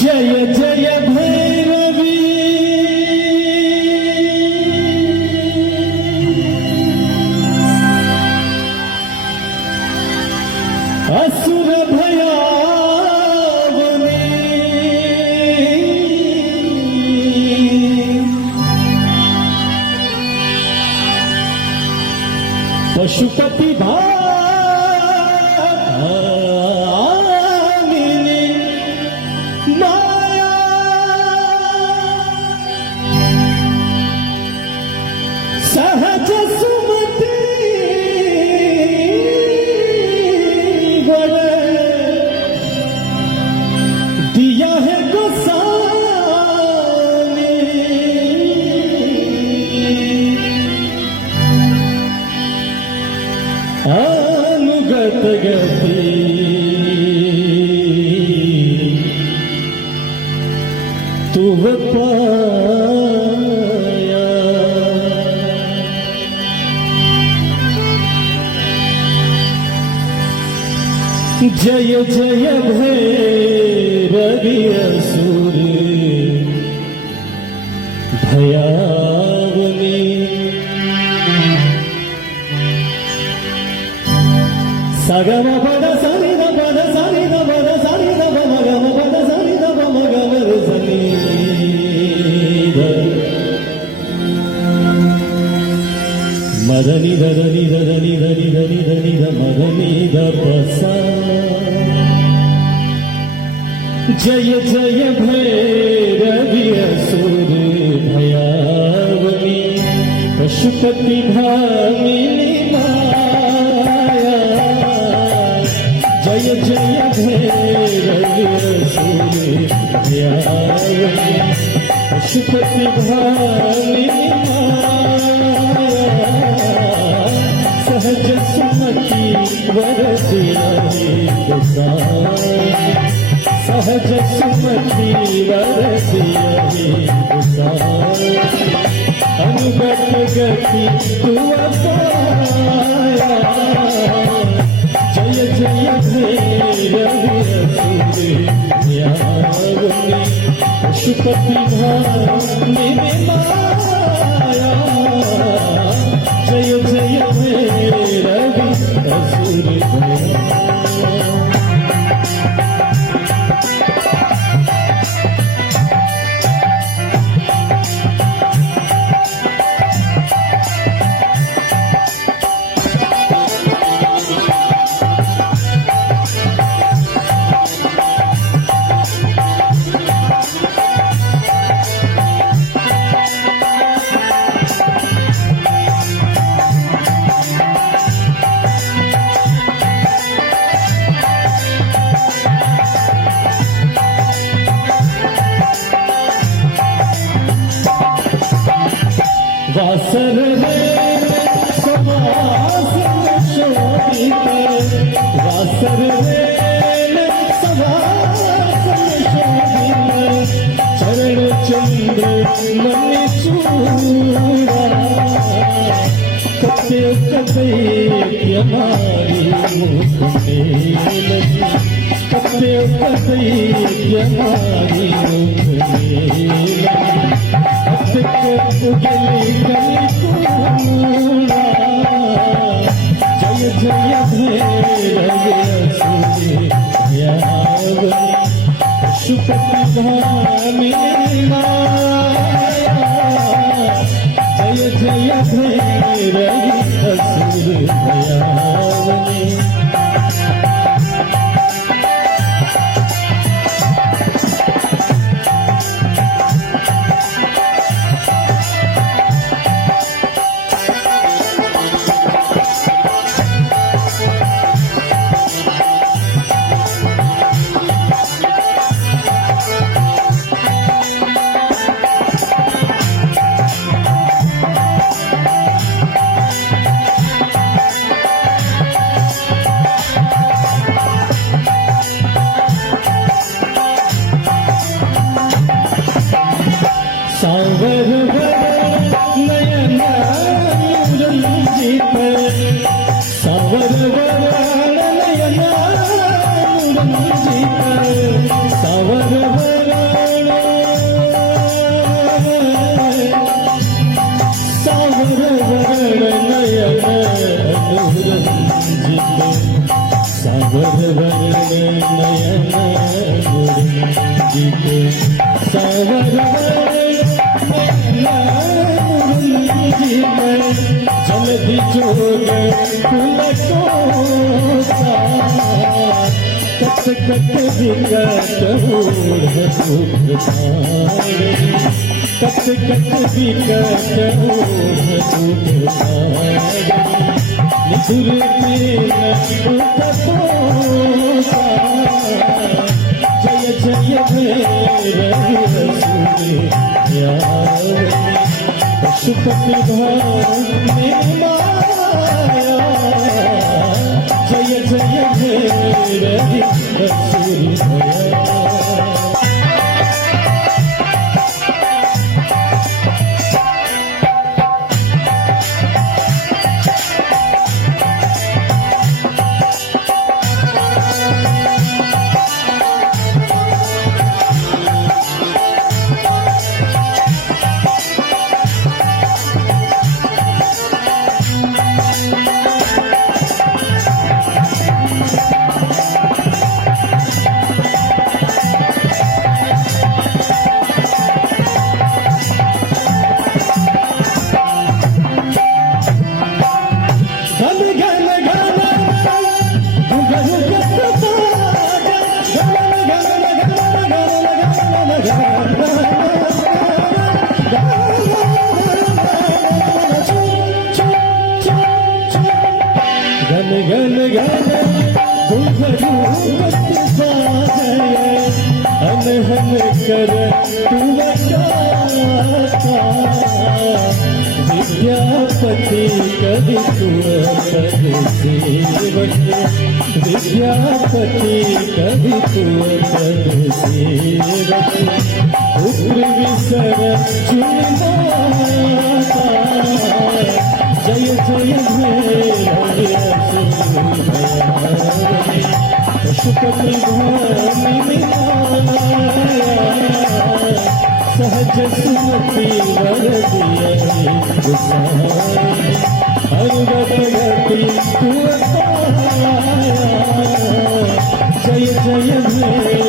जय जय भैरवी असुर भयावनी पशुपति सहज सुमति बड़े दिया है गोसानी अनुगत गति तू जय जय भैरवी असुर भयावनी सगम पद सनि न पद सनि न पद सनि न मगम पद सनि न मगम सनि मदनि ददनि ददनि दनि दनि दनि द मदनि द पसा जय जय भैरवी असुर भयावनी पशुपति भामिनी माया जय जय भैरवी असुर भयावनी पशुपति भामिनी माया सहज सुमति वरदिया सहज सुमति वरदिया अनुगत गति तू पाया जय जय भैरवी असुर पशुपति भामिनी माया जय जय भैरवी असुर वासर समासन शोभित वासर समासन शोभित चरण चंद्र मन चूड़ा कते कते हमारी मुख में लगी कते कते हमारी मुख में लगी उगली गली पूरा जय जय भैरवी असुर भयावनी पशुपति भामिनी माया जय जय भैरवी असुर भयावनी सावर नयन रंजित सावर नयन रंजित सावर सावर नयन रंजित सावर जलधि जोग फूल को कट कट विकट ऊढ़ सुख कट कट विकट ऊढ़ सुख निधुर जय जय पशुपति भाई माया जय जय रवि घन घन घन अनहन कर तू विद्यापति कवि तू पद सेवक विद्यापति कवि तू पद सेवक पुत्र विसर चुनमाता जय जय पशुपति भाई सहज सुमति वर हरगति तू जय जय